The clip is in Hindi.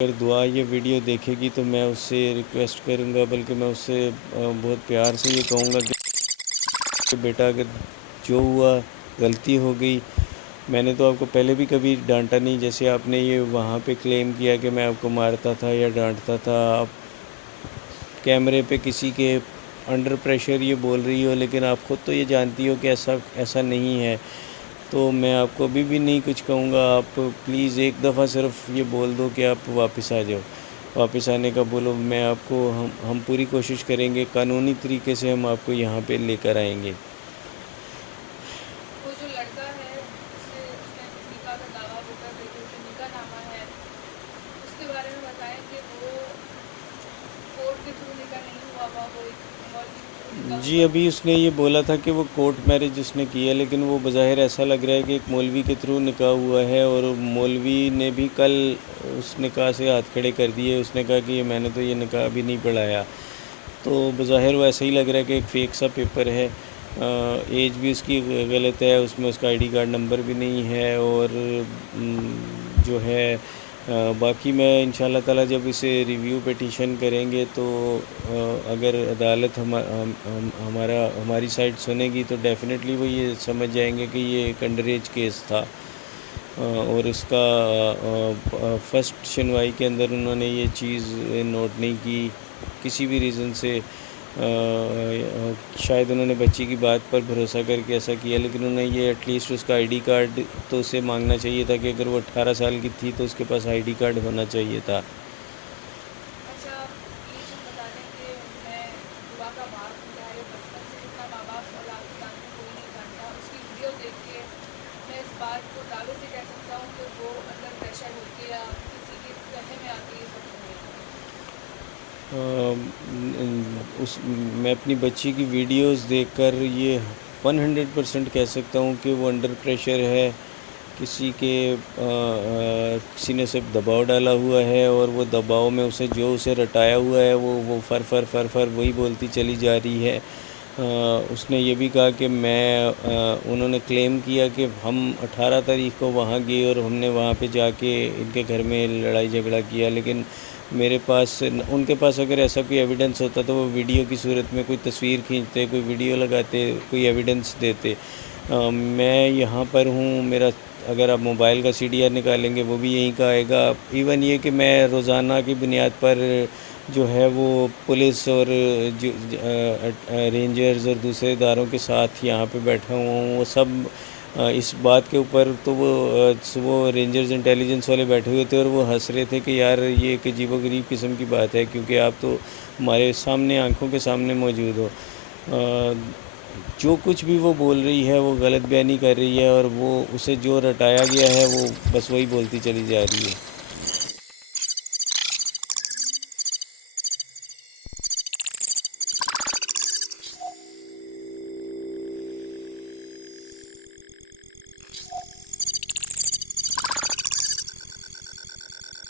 अगर दुआ ये वीडियो देखेगी तो मैं उससे रिक्वेस्ट करूँगा, बल्कि मैं उससे बहुत प्यार से ये कहूँगा कि बेटा, अगर जो हुआ गलती हो गई। मैंने तो आपको पहले भी कभी डांटा नहीं, जैसे आपने ये वहाँ पे क्लेम किया कि मैं आपको मारता था या डांटता था। आप कैमरे पे किसी के अंडर प्रेशर ये बोल रही हो, लेकिन आप ख़ुद तो ये जानती हो कि ऐसा ऐसा नहीं है। तो मैं आपको अभी भी नहीं कुछ कहूँगा। आप प्लीज़ एक दफ़ा सिर्फ ये बोल दो कि आप वापस आ जाओ। वापस आने का बोलो। मैं आपको हम पूरी कोशिश करेंगे, कानूनी तरीके से हम आपको यहाँ पे लेकर आएँगे। वो जो लड़का है जिससे उसने निकाह का दावा वो कर रही थी, जो निकाहनामा है, उसके बारे में बताएं कि वो कोर्ट के थ्रू निकाह नहीं हुआ हुआ, वो एक मौलवी के थ्रू निकाह जी, हुआ अभी था। उसने ये बोला था कि वो कोर्ट मैरिज उसने की है, लेकिन वो बज़ाहिर ऐसा लग रहा है कि एक मौलवी के थ्रू निकाह हुआ है, और मौलवी ने भी कल उस निकाह से हाथ खड़े कर दिए। उसने कहा कि मैंने तो ये निकाह अभी नहीं पढ़ाया। तो बज़ाहिर वो ऐसा ही लग रहा है कि एक फ़ेक सा पेपर है। एज भी उसकी गलत है, उसमें उसका आईडी कार्ड नंबर भी नहीं है, और जो है बाकी मैं इंशाअल्लाह ताला जब इसे रिव्यू पिटीशन करेंगे तो अगर अदालत हमारी साइड सुनेगी तो डेफ़िनेटली वो ये समझ जाएंगे कि ये एक अंडर एज केस था। और इसका फर्स्ट सुनवाई के अंदर उन्होंने ये चीज़ नोट नहीं की किसी भी रीज़न से। शायद उन्होंने बच्ची की बात पर भरोसा करके ऐसा किया, लेकिन उन्हें ये एटलीस्ट उसका आईडी कार्ड तो उसे मांगना चाहिए था कि अगर वो 18 साल की थी तो उसके पास आईडी कार्ड होना चाहिए था। अच्छा, आप ये चीज़ बता दें कि मैं दुआ का बाप हूँ, चाहे बचपन से जितना माँ बाप औलाद के दाम में कोई नहीं जानता, उसकी वीडियो देख के मैं इस बात को दावे से कह सकता हूँ कि वो अंडर प्रेशर होके या किसी के कहने में आके ये सब बोल रही है। उस मैं अपनी बच्ची की वीडियोस देखकर ये 100% कह सकता हूँ कि वो अंडर प्रेशर है। किसी ने उसे दबाव डाला हुआ है, और वो दबाव में उसे रटाया हुआ है, वो फर वही बोलती चली जा रही है। उसने ये भी कहा कि उन्होंने क्लेम किया कि हम 18 तारीख को वहाँ गए और हमने वहाँ पे जाके इनके घर में लड़ाई झगड़ा किया, लेकिन उनके पास अगर ऐसा कोई एविडेंस होता तो वो वीडियो की सूरत में कोई तस्वीर खींचते, कोई वीडियो लगाते, कोई एविडेंस देते। मैं यहाँ पर हूँ, मेरा अगर आप मोबाइल का सीडीआर निकालेंगे वो भी यहीं का आएगा। इवन ये कि मैं रोज़ाना की बुनियाद पर जो है वो पुलिस और रेंजर्स और दूसरे इदारों के साथ यहाँ पे बैठा हुआ हूँ। वो सब इस बात के ऊपर तो वो रेंजर्स इंटेलिजेंस वाले बैठे हुए थे, और वो हंस रहे थे कि यार ये एक अजीबोगरीब किस्म की बात है, क्योंकि आप तो हमारे सामने आंखों के सामने मौजूद हो। जो कुछ भी वो बोल रही है वो गलत बयानी कर रही है, और वो उसे जो रटाया गया है वो बस वही बोलती चली जा रही है।